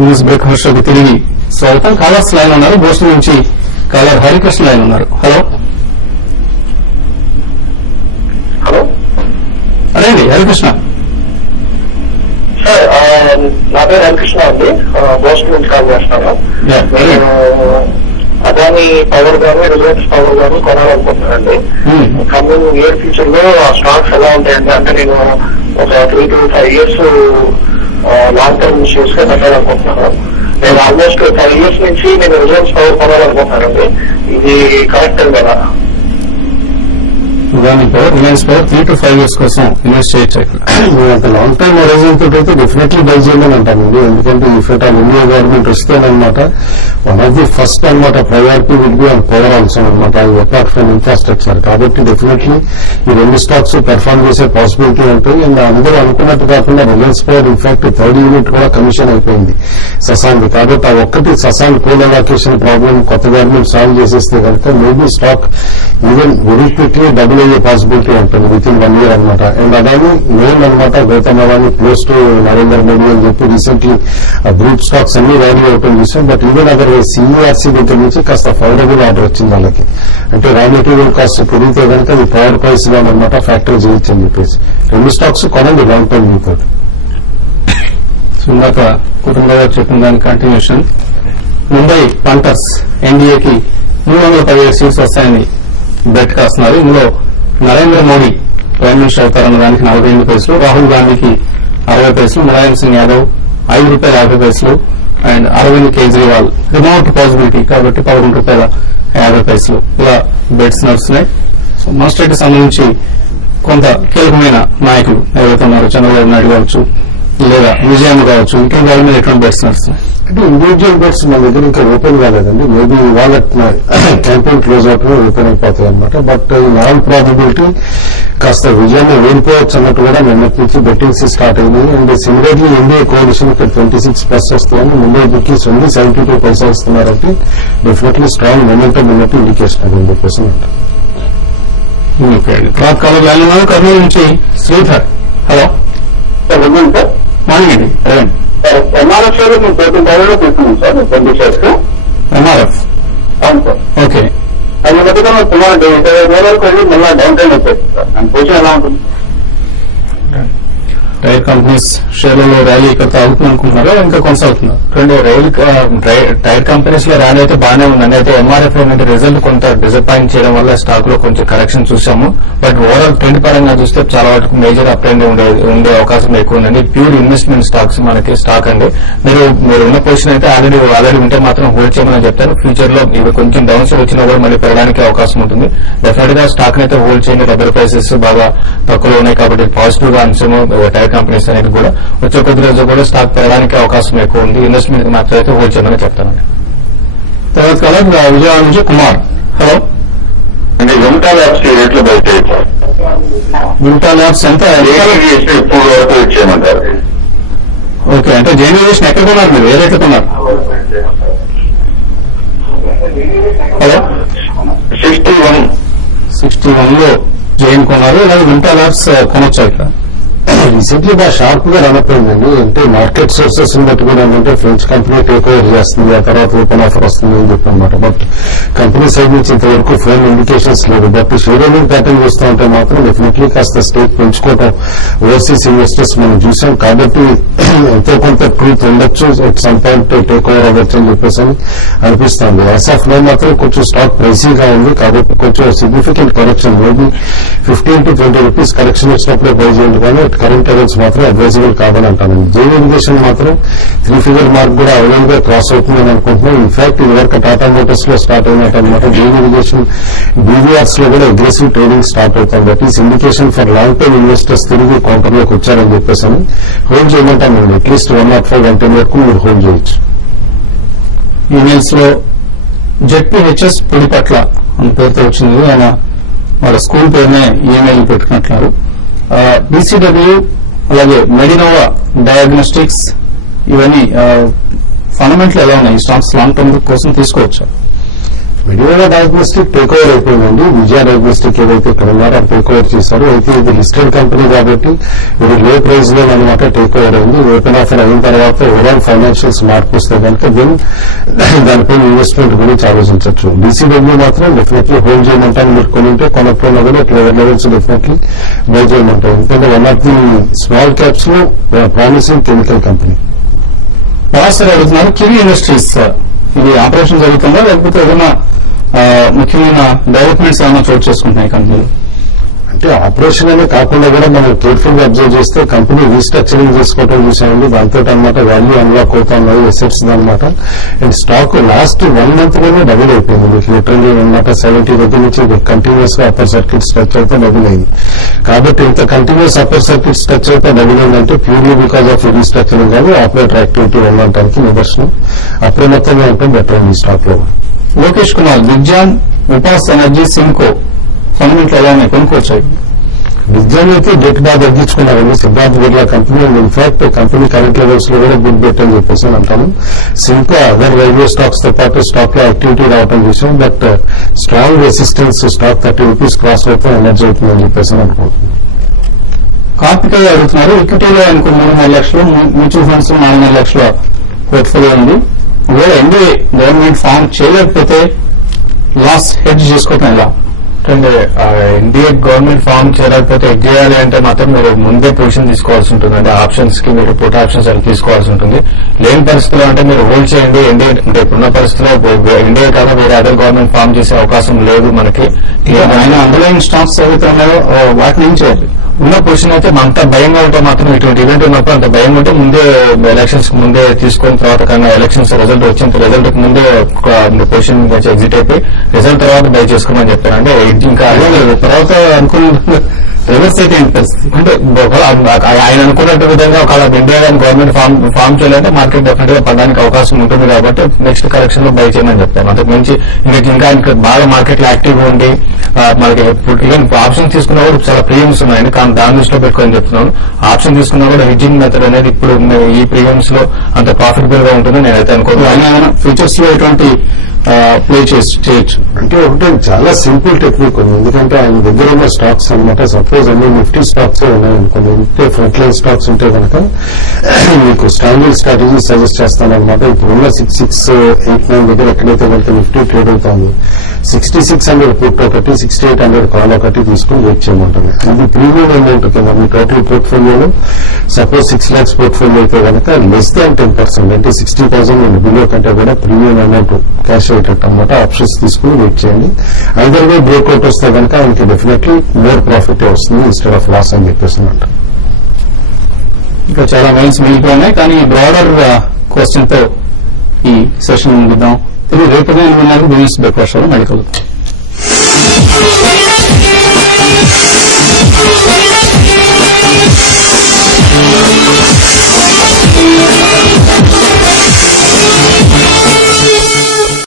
News breakfast షోకి తిరిగి స్వాగతం. కాలర్స్ లైన్ ఉన్నారు. బోస్టన్ నుంచి కాలర్ హరికృష్ణ లైన్ ఉన్నారు. హలో హలో అదేండి హరికృష్ణ. సార్ నా పేరు హరికృష్ణ అండి. బోస్టన్ నుంచి కాల్ చేస్తున్నాను. నేను అదాని పవర్ గాను రిలయన్స్ పవర్ గాను కొనాలనుకుంటున్నానండి. కమింగ్ ఇయర్ ఫ్యూచర్ లో ఆ స్టాక్స్ ఎలా ఉంటాయండి? అంటే నేను ఒక 3 to 5 years long term issues గా పెట్టాలనుకుంటున్నాను. నేను ఆల్మోస్ట్ 5 years నుంచి నేను రిలయన్స్ పవర్ కొనాలనుకుంటున్నానండి. ఇది కరెక్ట్ కదా? రిలయన్స్ పవర్ 3 to 5 years కోసం ఇన్వెస్ట్ చేయొచ్చు. అంత లాంగ్ టైమ్ హొరైజన్ తోటి అయితే డెఫినెట్లీ బై చేయమని అంటానండి. ఎందుకంటే if at all India government వస్తేనమాట వన్ ఆఫ్ ది ఫస్ట్ అనమాట priority will be on power also అనమాట, అపార్ట్ ఫ్రమ్ ఇన్ఫ్రాస్ట్రక్చర్. కాబట్టి డెఫినెట్లీ ఈ రెండు స్టాక్స్ పెర్ఫార్మ్ చేసే పాసిబిలిటీ ఉంటుంది. అండ్ అందరూ అనుకున్నట్టు కాకుండా Reliance power in fact 3rd unit కూడా కమిషన్ అయిపోయింది ససాన్. కాబట్టి ఆ ఒక్కటి ససాన్ కోల్ అలొకేషన్ ప్రాబ్లం కొత్త గవర్నమెంట్ సాల్వ్ చేసేస్తే కనుక maybe stock even very quickly double అయ్యే పాసిబిలిటీ ఉంటుంది విత్ ఇన్ 1 year అనమాట. అండ్ అదాని మెయిన్ అనమాట గౌతమ్ అదాని క్లోజ్ టు నరేంద్ర మోడీ అని చెప్పి రీసెంట్లీ ఆ గ్రూప్ స్టాక్స్ అన్ని ర్యాలీ అవుతుంది చూసాం. బట్ ఈవెన్ అదర్ సిఈఆర్సీ దగ్గర నుంచి కాస్త ఫేవరబుల్ ఆర్డర్ వచ్చింది వాళ్ళకి. అంటే రా మెటీరియల్ కాస్ట్ పెరిగితే కనుక అది పవర్ ప్రైస్ గా అనమాట ఫ్యాక్టర్ చేయొచ్చు అని చెప్పేసి రెండు స్టాక్స్ కొనండి లాంగ్ టర్మ్ మీకు. ఇందాక కుటుంబ గారు చెప్పిన దాని కంటిన్యూషన్. ముంబై పంటర్స్ ఎన్డీఏకి 317 సీట్స్ వస్తాయని బెట్ కాస్తున్నారు. ఇందులో నరేంద్ర మోడీ ప్రైమ్ మినిస్టర్ అవుతారన్న దానికి 48 పైసలు, రాహుల్ గాంధీకి 60 పైసలు, Mulayam Singh Yadav ₹5.50 and Arvind Kejriwal remote possibility కాబట్టి ₹11.50 ఇలా బెట్స్ నడుస్తున్నాయి. సో మోస్ట్కి సంబంధించి కొంత కీలకమైన నాయకులు ఎవరైతే ఉన్నారో చంద్రబాబు నాయుడు కావచ్చు లేదా విజయం కావచ్చు ఇంకా వాళ్ళ మీద ఎటువంటి బెట్స్ నడుస్తున్నాయి. అంటే ఇండివిజువల్ బెట్స్ మన దగ్గర ఇంకా ఓపెన్ కాలేదండి. మేబీ వాళ్ళ క్యాంపెయిన్ క్లోజ్ అవుట్ ఓపెన్ అయిపోతాయి అనమాట. బట్ ఇన్ ఆల్ ప్రాబిలిటీ కాస్త విజయాన్ని వేడిపోవచ్చు అన్నట్టు కూడా నిన్నటి నుంచి బెట్టింగ్స్ స్టార్ట్ అయింది. అండ్ సిమిలర్లీ ఇండియా కోalition ఇక్కడ 26+ వస్తాయని ముంబై బుకింగ్స్ ఉంది 72 పైసా ఇస్తున్నారంటే డెఫినెట్లీ స్ట్రాంగ్ మొమెంటం ఉన్నట్టు ఇండికేషన్ అని చెప్పేసి అంటారు. క్లాత్ కలర్ లైన్ ఉన్నారు. కర్నూలు నుంచి శ్రీధర్. హలో మార్నింగ్ అండి. ఎంఆర్ఎఫ్ షేర్ నేను 14,000 తీసుకున్నాను సార్. 20 shares. ఎంఆర్ఎఫ్ అవును సార్. ఓకే. అది మొదటిగా సుమారు 25,000 వరకు వెళ్ళి మళ్ళీ డౌన్ టైం వచ్చేది సార్. దాని పొజిషన్ ఎలా ఉంటుంది? టైర్ కంపెనీస్ షేర్లలో ర్యాలీ ఇక్కడ తాగుతుంది అనుకుంటున్నారా ఇంకా కొనసాగుతున్నారు? టైర్ కంపెనీస్ లో ర్యాలీ అయితే బాగానే ఉందండి. అయితే ఎంఆర్ఎఫ్ లో రిజల్ట్ కొంత డిసప్పాయింట్ చేయడం వల్ల స్టాక్ లో కొంచెం కరెక్షన్ చూసాము. బట్ ఓవరాల్ ట్రెండ్ పరంగా చూస్తే చాలా వరకు మేజర్ అప్ ట్రెండ్ ఉండే అవకాశం ఎక్కువ ఉందండి. ప్యూర్ ఇన్వెస్ట్మెంట్ స్టాక్స్ మనకి స్టాక్ అండి. మీరు ఉన్న పొజిషన్ అయితే ఆల్రెడీ ఉంటే మాత్రం హోల్డ్ చేయమని చెప్తారు. ఫ్యూచర్ లో ఇవి కొంచెం డౌన్ సైడ్ వచ్చినా కూడా మళ్ళీ పెరగడానికి అవకాశం ఉంటుంది. డెఫినెట్ గా స్టాక్ అయితే హోల్డ్ చేయండి. డబ్బుల ప్రైసెస్ బాగా తక్కువలో ఉన్నాయి కాబట్టి పాజిటివ్ గా అంశము టైర్ కంపెనీస్ అనేది కూడా వచ్చే కొద్ది రోజు కూడా స్టాక్ పెరగడానికి అవకాశం ఎక్కువ ఉంది. ఇన్వెస్ట్మెంట్ మాత్రం అయితే హోల్డ్ చేయమని చెప్తానండి. తర్వాత కలర్ విజయవాడ నుంచి కుమార్. హలో. అంటే వింటా ల్యాబ్స్ రేట్లు బయట వింటా ల్యాబ్స్ ఎంత ఎప్పుడు వరకు ఇచ్చేయమంటారు? ఓకే. అంటే జైన్ ఎక్కడ కొన్నారు మీరు? ఏ రేట్లు కొన్నారు? హలో. 61 లో జైన్ కొన్నారు. అలాగే వింటా ల్యాబ్స్ కొనొచ్చా ఇక్కడ? రీసెంట్లీ బాగా షార్ప్ గా రన్ అప్ అయిందండి. అంటే మార్కెట్ సోర్సెస్ బట్టి కూడా ఏంటంటే ఫ్రెంచ్ కంపెనీ టేక్ ఓవర్ చేస్తుంది, ఆ తర్వాత ఓపెన్ ఆఫర్ వస్తుంది అని చెప్పి అనమాట. బట్ కంపెనీ సైడ్ నుంచి ఇంతవరకు ఫోన్ ఇండికేషన్స్ లేదు. బట్ షేర్ హోల్డింగ్ ప్యాటర్న్ చూస్తూ ఉంటే మాత్రం డెఫినెట్లీ కాస్త స్టేక్ పెంచుకోవడం ఓవర్సీస్ ఇన్వెస్టర్స్ మనం చూసాం. కాబట్టి ఎంతో కొంత ట్రూత్ ఉండొచ్చు, at some point take over అవ్వచ్చు అని చెప్పేసి అనిపిస్తుంది. ఎస్ఎఫ్ లో మాత్రం కొంచెం స్టాక్ ప్రైసీగా ఉంది కాబట్టి కొంచెం significant correction maybe 15 to 20 rupees correction వచ్చినప్పుడే బై చేయండి. కానీ కరెంట్ లెవెల్స్ మాత్రం అడ్వైజబుల్ కాదని అంటానండి. జైన్ ఇరిగేషన్ మాత్రం 3 figure మార్క్ కూడా అవైలబుల్ గా క్రాస్ అవుతుందని అనుకుంటున్నాం. ఇన్ఫాక్ట్ ఇదివరకు టాటా మోటార్స్ లో స్టార్ట్ అయినట్టు అనమాట. జైన్ ఇరిగేషన్ బీవీఆర్స్ లో కూడా అగ్రెసివ్ ట్రేడింగ్ స్టార్ట్ అవుతుంది. That is indication for long term investors తిరిగి కౌంటర్ లోకి వచ్చారని చెప్పేసి హోల్డ్ చేయమంటానండి. అట్లీస్ట్ 105-110 వరకు మీరు హోల్డ్ చేయొచ్చు. ఈమెయిల్స్ లో జెడ్పీహెచ్ఎస్ పుడిపట్ల అని పేరుతో వచ్చింది. ఆయన వాళ్ళ స్కూల్ పేరునే ఈమెయిల్ పెట్టుకున్నట్లున్నారు. బీసీడబ్ల్యూ అలాగే మెడినోవా డయాగ్నోస్టిక్స్ ఇవన్నీ ఫండమెంటల్ ఎలా ఉన్నాయి? స్టాక్స్ లాంగ్ టర్మ్ కోసం తీసుకోవచ్చా? మెడివా డయాగ్నోస్టిక్ టేక్ ఓవర్ అయిపోయిందండి. విజయ డయాగ్నోస్టిక్ ఏదైతే ఇక్కడ ఉన్నారో అది టేక్ ఓవర్ చేశారు. అయితే ఇది లిస్టెడ్ కంపెనీ కాబట్టి ఇది లో ప్రైస్ లో అనమాట టేక్ ఓవర్ అయింది. ఓపెన్ ఆఫర్ అయిన తర్వాత ఓవరాల్ ఫైనాన్షియల్స్ మార్పు వస్తే కనుక దానిపైన ఇన్వెస్ట్మెంట్ గురించి ఆలోచించవచ్చు. డీసీడబ్ల్యూ మాత్రం డెఫినెట్లీ హోల్డ్ చేయమంటాను. మీరు కొనింటే కొనకపోయినా కూడా ఇట్లా లెవెల్స్ డెఫినెట్లీ బై చేయమంటారు. ఎందుకంటే one of the small caps లో ప్రామిసింగ్ కెమికల్ కంపెనీ. సార్ అడుగుతున్నారు కివి ఇండస్ట్రీస్ సార్, ఇది ఆపరేషన్ జరుగుతుందా లేకపోతే ఏదైనా ముఖ్యమైన డెవలప్మెంట్స్ ఏమైనా చోటు చేసుకుంటున్నాయి కంపెనీలు? అంటే ఆపరేషన్ అనే కాకుండా కూడా మనం కేర్ఫుల్ గా అబ్జర్వ్ చేస్తే కంపెనీ రీస్ట్రక్చరింగ్ చేసుకోవడం చూసామండి. దాంతో అనమాట వాల్యూ అన్లాక్ అవుతా ఉన్నాయి ఎసెట్స్ అనమాట. అండ్ స్టాక్ లాస్ట్ 1 month లోనే డబుల్ అయిపోయింది. మీకు లిటరల్లీ అనమాట 70 దగ్గర నుంచి కంటిన్యూస్ గా అప్పర్ సర్క్యూట్ స్ట్రక్చర్ తో డబుల్ అయింది. కాబట్టి ఇంత కంటిన్యూస్ అప్పర్ సర్క్యూట్ స్ట్రక్చర్ తో డబుల్ అయిందంటే ప్యూర్లీ బికాస్ ఆఫ్ రీస్ట్రక్చరింగ్ కానీ ఆపరేటర్ యాక్టివిటీ ఉండడానికి నిదర్శనం. అప్రమత్తంగా ఉంటుంది బెటర్ ఉంది స్టాక్ లో. లోకేష్ కుమార్, దిగ్జాన్, ఉపాస్ ఎనర్జీ, సింకో ఫండమెంటల్ ఎలా ఉన్నాయి, కొనుక్కోవచ్చు? విజ్ఞాన్ అయితే డెట్ బాగా తగ్గించుకున్నారండి Siddharth Birla company. And in fact company current levels లో కూడా గుడ్ బెట్ అని చెప్పేసి అంటాను. సింకో అదర్ రైల్వే స్టాక్స్ తో పాటు స్టాక్ లో యాక్టివిటీ రావడం చూసాం. But strong resistance stock 30 rupees cross అయితే ఎనర్జీ అవుతుందని చెప్పేసి అనుకుంటున్నాను. కార్తికేయ అడుగుతున్నారు, ఈక్విటీలో అనుకో 3-4 లక్షలు, మ్యూచువల్ ఫండ్స్ 4-5 లక్షల పోర్ట్ఫోలియో ఉంది. ఒకవేళ ఎన్డీఏ గవర్నమెంట్ ఫామ్ చేయలేకపోతే లాస్ హెడ్జ్ చేసుకోవటం ఎలా? అంటే ఎన్డీఏ గవర్నమెంట్ ఫామ్ చేయలేకపోతే ఎగ్ చేయాలి అంటే మాత్రం మీరు ముందే పొజిషన్ తీసుకోవాల్సి ఉంటుంది. అంటే ఆప్షన్స్ కి మీరు పుట్ ఆప్షన్స్ అని తీసుకోవాల్సి ఉంటుంది. లేని పరిస్థితుల్లో అంటే మీరు హోల్డ్ చేయండి. ఎన్డీఏ అంటే ఇప్పుడున్న పరిస్థితుల్లో ఎన్డీఏ కన్నా వేరే అదర్ గవర్నమెంట్ ఫామ్ చేసే అవకాశం లేదు మనకి. ఆయన అండర్లైన్ స్టాక్స్ ఏవైతే ఉన్నాయో వాటిని ఏం చేయాలి? ఉన్న పొజిషన్ అయితే అంత భయంగా ఉంటే మాత్రం ఇటువంటి ఈవెంట్ ఉన్నప్పుడు అంత భయం ఉంటే ముందే ఎలక్షన్స్ కి ముందే తీసుకున్న తర్వాత కన్నా ఎలక్షన్స్ రిజల్ట్ వచ్చిన రిజల్ట్ కి ముందే పొజిషన్ నుంచి ఎగ్జిట్ అయిపోయి రిజల్ట్ తర్వాత బై చేసుకోమని చెప్పారు. అంటే ఇంకా తర్వాత అనుకున్న రివర్స్ అయితే పరిస్థితి అంటే ఆయన అనుకున్నట్టు విధంగా ఒకవేళ ఇండియా గవర్నమెంట్ ఫామ్ చేయాలంటే మార్కెట్ డెఫినెట్ గా పడడానికి అవకాశం ఉంటుంది. కాబట్టి నెక్స్ట్ కరెక్షన్ లో బై చేయమని చెప్తాను. అంతకు మించి ఇంకా బాగా మార్కెట్ లో యాక్టివ్ గా ఉండి మనకి ఈవెన్ ఆప్షన్ తీసుకున్నా కూడా చాలా ప్రీమియమ్స్ ఉన్నాయండి. కానీ దాని దృష్టిలో పెట్టుకొని చెప్తున్నాను. ఆప్షన్ తీసుకున్నా కూడా హెడ్జింగ్ మెథడ్ అనేది ఇప్పుడు ఈ ప్రీమియమ్స్ లో అంత ప్రాఫిటబుల్ గా ఉంటుందని నేనైతే అనుకోను. ఆయన ఫ్యూచర్స్ లో ఎటువంటి ప్లే చేయొచ్చు అంటే ఒకటే చాలా సింపుల్ టెక్నిక్ ఉంది. ఎందుకంటే ఆయన దగ్గర ఉన్న స్టాక్స్ అనమాట సపోజ్ అన్ని నిఫ్టీ స్టాక్స్ ఉన్నాయనుకోండి, ఉంటే ఫ్రంట్ లైన్ స్టాక్స్ ఉంటే కనుక మీకు స్టాండర్డ్ స్ట్రాటజీ సజెస్ట్ చేస్తానమాట. ఇప్పుడున్న 6689 దగ్గర ఎక్కడైతే కనుక నిఫ్టీ ట్రేడ్ అవుతుంది 6600 పుట్ ఒకటి 6800 కాల్ ఒకటి తీసుకుని వెయిట్ చేయమంటుంది. ఇది ప్రీమియం అమౌంట్ కింద మీ టోటల్ పోర్ట్ఫోలియోలో సపోజ్ 6 lakhs పోర్ట్ఫోలియో అయితే కనుక లెస్ దాన్ 10% అంటే 60,000 బిలో కంటే కూడా ప్రీమియం అమౌంట్ క్యాష్ అయ్యేటట్టు అనమాట. ఆప్షన్స్ తీసుకుని వెయిట్ చేయండి. ఐదర్ వే బ్రేక్అవుట్ వస్తే కనుక ఆయనకి డెఫినెట్లీ మోర్ ప్రాఫిట్ వస్తుంది ఇన్స్టెడ్ ఆఫ్ లాస్ అని చెప్పేసి అంట. ఇంకా చాలా మైల్స్ మిగిలిపోయినాయి కానీ బ్రాడర్ క్వశ్చన్ తో ఈ సెషన్ ముగిద్దాం. రేపు బిజినెస్ బ్రేక్ఫాస్ట్ మెడికల్